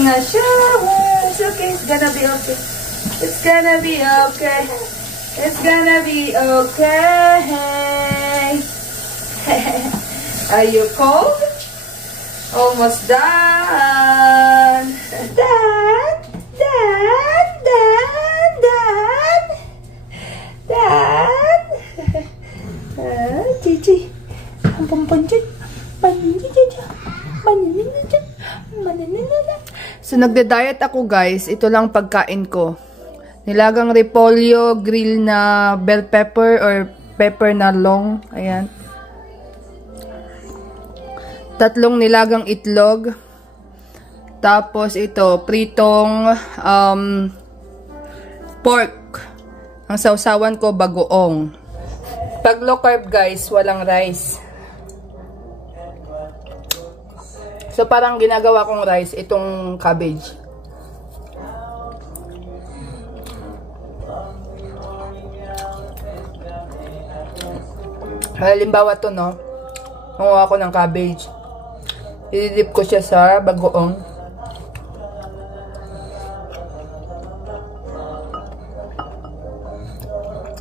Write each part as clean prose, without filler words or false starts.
taking a shower. It's okay. It's gonna be okay. It's gonna be okay. It's gonna be okay. Are you cold? Almost done. Done. Done. Done. Done. Done. Gigi. Ang pampanjit. So, nagda-diet ako, guys. Ito lang pagkain ko. Nilagang repolyo, grill na bell pepper or pepper na long. Ayan. 3 nilagang itlog. Tapos ito, pritong pork. Ang sausawan ko, bagoong. Pag low carb, guys, walang rice. So, parang ginagawa kong rice, itong cabbage. Halimbawa to, no? Manguha ako ng cabbage. Ididip ko siya sa bagoong.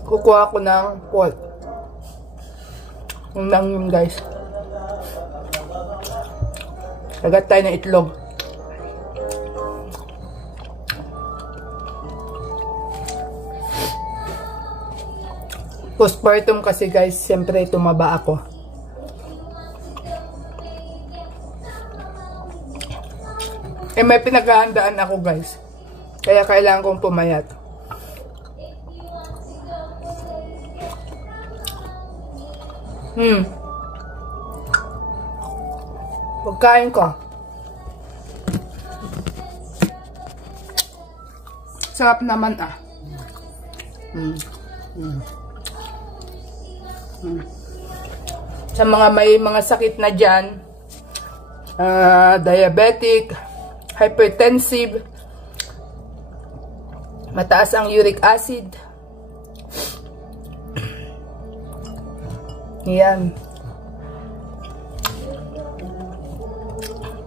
Kukuha ko ng pork. Yung lang yun, guys. Lagat tayo ng itlog. Postpartum kasi, guys, siyempre tumaba ako. Eh, may pinaghahandaan ako, guys. Kaya kailangan kong pumayat. Pagkain ko. Sarap naman, ah. Sa mga may mga sakit na dyan, diabetic, hypertensive, mataas ang uric acid. Yan.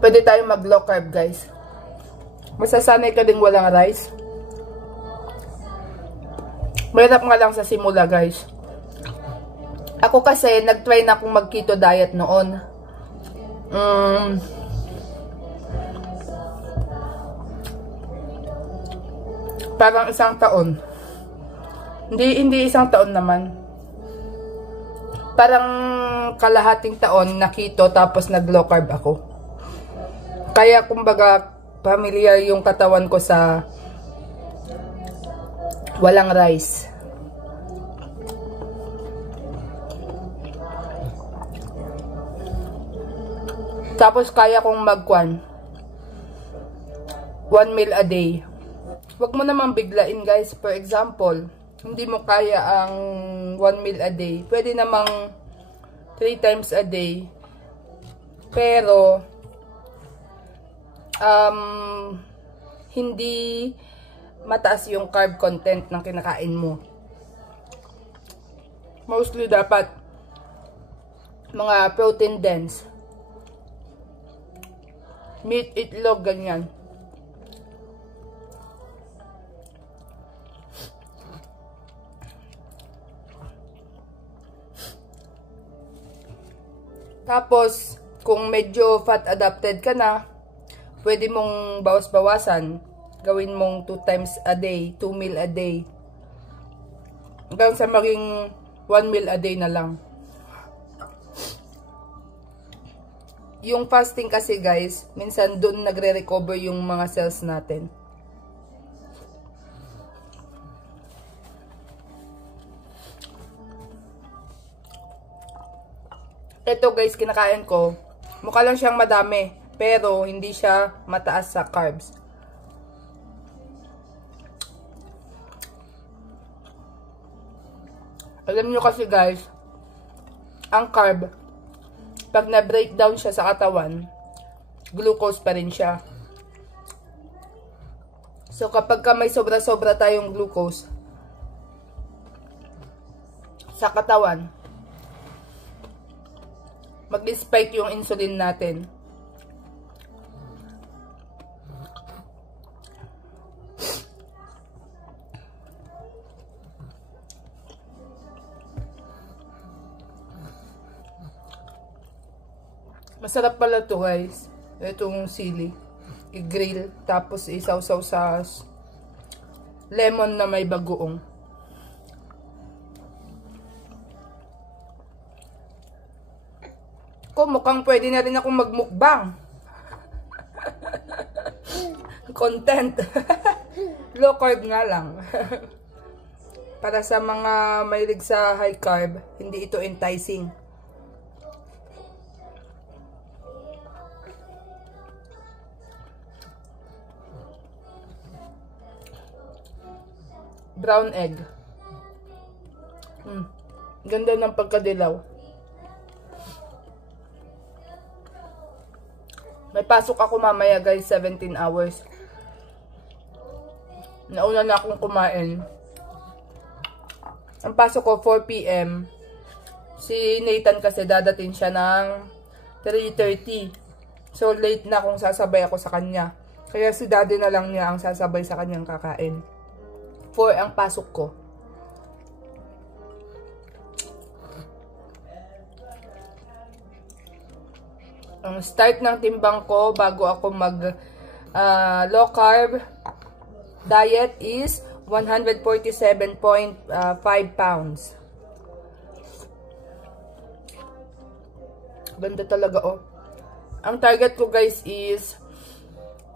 Pwede tayo mag low carb, guys. Masasanay ka din walang rice. Mahirap nga lang sa simula, guys. Ako kasi, nag-try na akong mag-keto diet noon. Parang 1 taon. Hindi 1 taon naman. Parang kalahating taon na keto tapos nag-low carb ako. Kaya kumbaga familiar yung katawan ko sa walang rice. Tapos kaya kong mag-1 meal a day. Huwag mo namang biglain, guys. For example, hindi mo kaya ang 1 meal a day. Pwede namang 3 times a day. Pero hindi mataas yung carb content ng kinakain mo. Mostly dapat mga protein dense. Meat, itlog, ganyan. Tapos, kung medyo fat adapted ka na, pwede mong bawas-bawasan. Gawin mong 2 times a day, 2 meal a day. Hanggang sa maging 1 meal a day na lang. Yung fasting kasi, guys, minsan doon nagre-recover yung mga cells natin. Ito, guys, kinakain ko. Mukha lang siyang madami, pero hindi siya mataas sa carbs. Alam nyo kasi, guys, ang carb, pag na-breakdown siya sa katawan, glucose pa rin siya. So, kapag may sobra-sobra tayong glucose sa katawan, mag-spike yung insulin natin. Masarap pala to guys. Itong sili. I-grill. Tapos isaw-saw sa lemon na may bagoong. Mukhang pwede na rin akong magmukbang. Content. Low carb nga lang. Para sa mga mahilig sa high carb, hindi ito enticing. Brown egg. Ganda ng pagkadilaw. May pasok ako mamaya guys, 17 hours. Nauna na akong kumain. Ang pasok ko 4 PM. Si Nathan kasi dadating siya ng 3:30. So late na kung sasabay ako sa kanya. Kaya si daddy na lang niya ang sasabay sa kanyang kakain. 4 ang pasok ko. Ang start ng timbang ko bago ako mag low carb diet is 147.5 pounds. Ganda talaga oh. Ang target ko guys is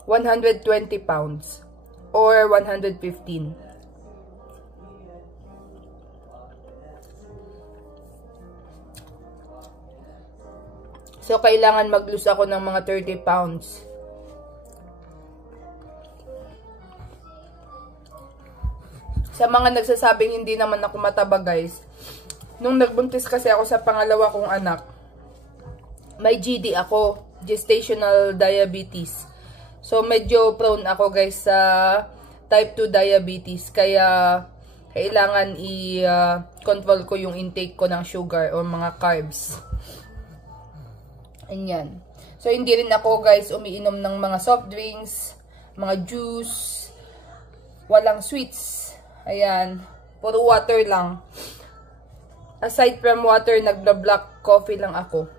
120 pounds or 115. So, kailangan mag-lose ako ng mga 30 pounds. Sa mga nagsasabing hindi naman ako mataba guys, nung nagbuntis kasi ako sa pangalawa kong anak, may GD ako, gestational diabetes. So, medyo prone ako guys sa type 2 diabetes. Kaya, kailangan i-control ko yung intake ko ng sugar o mga carbs. Ayan. So, hindi rin ako guys umiinom ng mga soft drinks, mga juice, walang sweets. Ayan. Puro water lang. Aside from water, nagla-black coffee lang ako.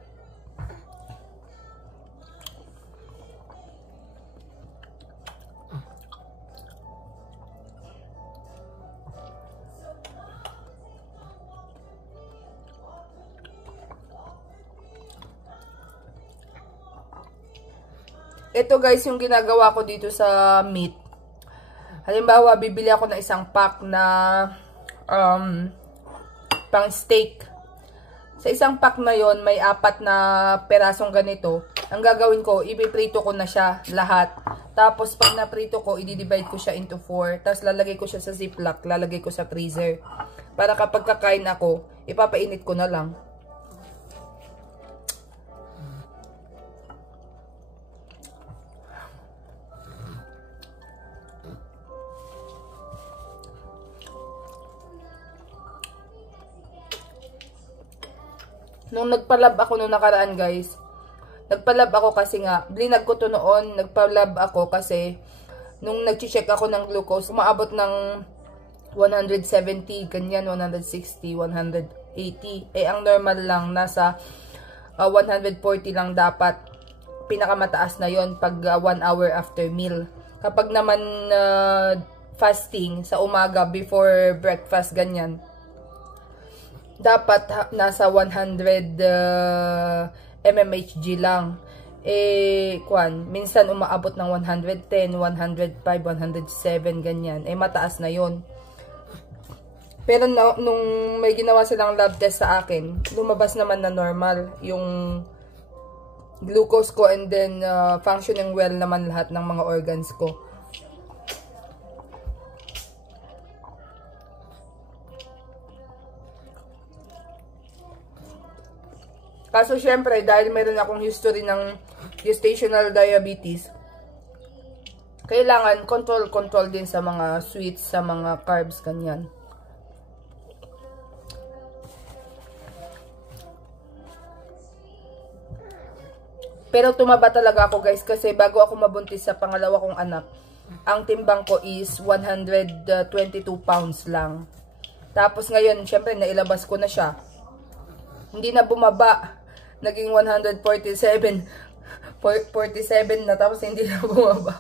Ito guys, yung ginagawa ko dito sa meat. Halimbawa, bibili ako ng isang pack na pang steak. Sa isang pack na yon may 4 na perasong ganito. Ang gagawin ko, ipiprito ko na siya lahat. Tapos pag naprito ko, i-divide ko siya into 4. Tapos lalagay ko siya sa ziplock, lalagay ko sa freezer. Para kapag kakain ako, ipapainit ko na lang. Nung nagpa-lab ako nung nakaraan guys, nagpa-lab ako kasi nga, blinag ko to noon, nagpa-lab ako kasi nung nag-check ako ng glucose, umaabot ng 170, ganyan, 160, 180. Eh, ang normal lang, nasa 140 lang dapat. Pinakamataas na yon pag 1 hour after meal. Kapag naman fasting, sa umaga, before breakfast, ganyan, dapat nasa 100 mmHg lang. Eh, minsan umaabot ng 110, 105, 107, ganyan. Eh, mataas na yon. Pero nung may ginawa silang lab test sa akin, lumabas naman na normal yung glucose ko and then functioning well naman lahat ng mga organs ko. Kaso syempre, dahil meron akong history ng gestational diabetes, kailangan control din sa mga sweets, sa mga carbs, kanyan. Pero tumaba talaga ako guys, kasi bago ako mabuntis sa pangalawa kong anak, ang timbang ko is 122 pounds lang. Tapos ngayon, syempre, nailabas ko na siya. Hindi na bumaba. naging 147. 47 na, tapos hindi na bumaba.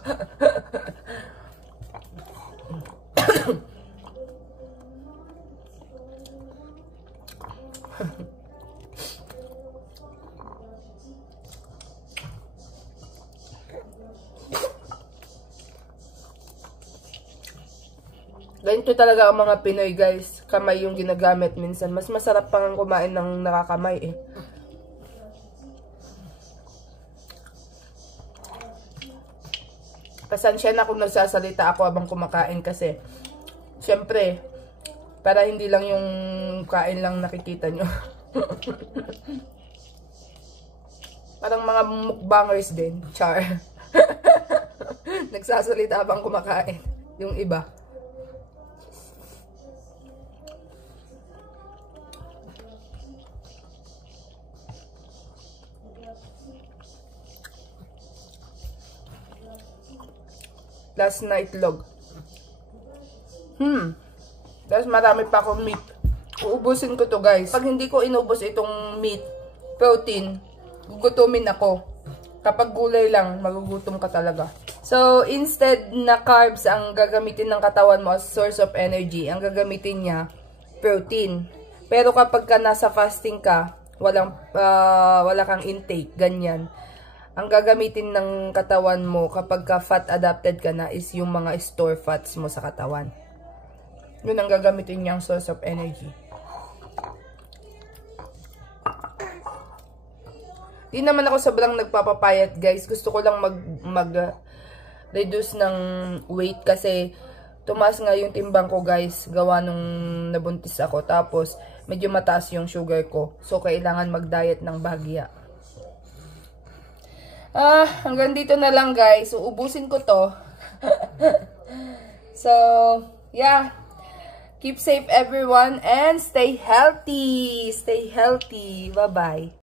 Ganito talaga ang mga Pinoy, guys. Kamay yung ginagamit minsan. Mas masarap pang kumain ng nakakamay eh. Pasensya na kung nagsasalita ako habang kumakain kasi syempre, para hindi lang yung kain lang nakikita nyo. Parang mga mukbangers din. Char. Nagsasalita habang kumakain. Yung iba. Last na itlog. Tapos marami pa akong meat. Uubusin ko to, guys. Pag hindi ko inubos itong meat, protein, gugutumin ako. Kapag gulay lang, magugutom ka talaga. So, instead na carbs ang gagamitin ng katawan mo as source of energy, ang gagamitin niya, protein. Pero kapag ka nasa fasting ka, wala kang intake, ganyan. Ang gagamitin ng katawan mo kapag ka fat adapted ka na is yung mga store fats mo sa katawan. Yun ang gagamitin niyang source of energy. Di naman ako sobrang nagpapapayat, guys. Gusto ko lang mag-reduce ng weight kasi tumaas nga yung timbang ko, guys. Gawa nung nabuntis ako. Tapos, medyo mataas yung sugar ko. So, kailangan mag-diet ng bahagya. Hanggang dito na lang, guys. Uubusin ko to. So, yeah. Keep safe, everyone. And stay healthy. Stay healthy. Bye-bye.